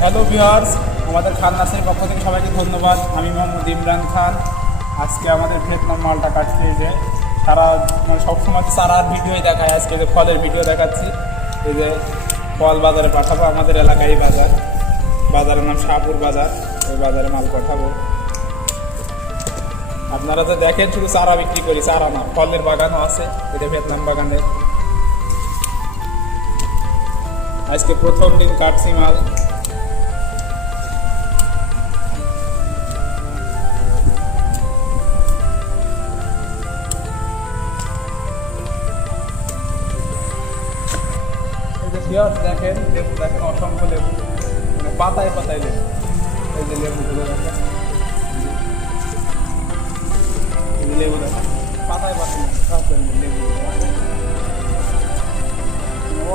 Hello viewers, আমাদের খান নার্সারির পক্ষ থেকে সবাইকে ধন্যবাদ। আমি মোহাম্মদ ইমরান খান। আজকে আমাদের ভিয়েতনাম মালটা কাটছে। এই যে তারা মানে সবসময় চারার ভিডিওই দেখায়, আজকে যে ফলের ভিডিও দেখাচ্ছি। এই যে ফল বাজারে পাঠাবো, আমাদের এলাকায় বাজার, বাজারের নাম শাহপুর বাজার। ওই বাজারে মাল পাঠাবো। আপনারা তো দেখেন শুধু চারা বিক্রি করি, চারা না, ফলের বাগানও আছে। এটা ভিয়েতনাম বাগানের। আজকে প্রথম দিন কাটছি মাল। দেখেন লেবু, দেখেন অসংখ্য লেবু, মানে পাতায় পাতায় লেবু। এই যে লেবুগুলো দেখেন, এই যে লেবু দেখেন পাতায় পাতায় লেবু,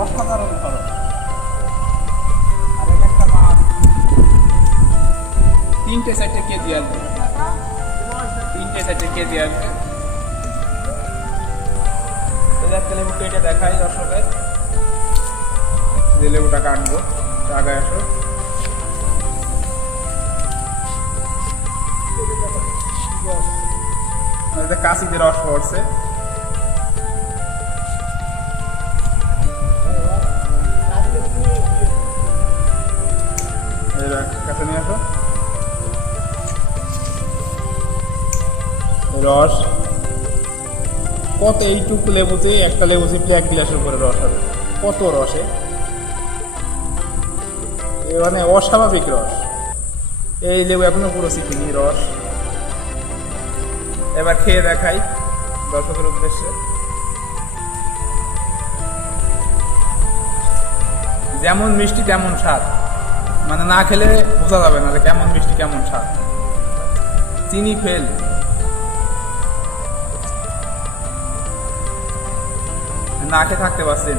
অসাধারণ খরচ। আর একটা মাছ 3-4 কেজি আসবে, 3-4 কেজি আসবে। একটা লেবু কেটে দেখাই দর্শকের। যে লেবুটা কাটবো, আগে আসো। কাশিতে রস পড়ছে। কাছে নিয়ে আসো রস। কত এইটুকু লেবুতে, একটা লেবু চিপলে 1 গ্লাসের উপরে রস হবে। কত রসে, মানে অস্বাভাবিক রস। এই লেবু এখনো পুরো চিপিনি রস। এবার খেয়ে দেখাই দর্শকের উদ্দেশ্যে। যেমন মিষ্টি তেমন স্বাদ, মানে না খেলে বোঝা যাবে না যে কেমন মিষ্টি কেমন স্বাদ। চিনি ফেল। না খেয়ে থাকতে পারছেন।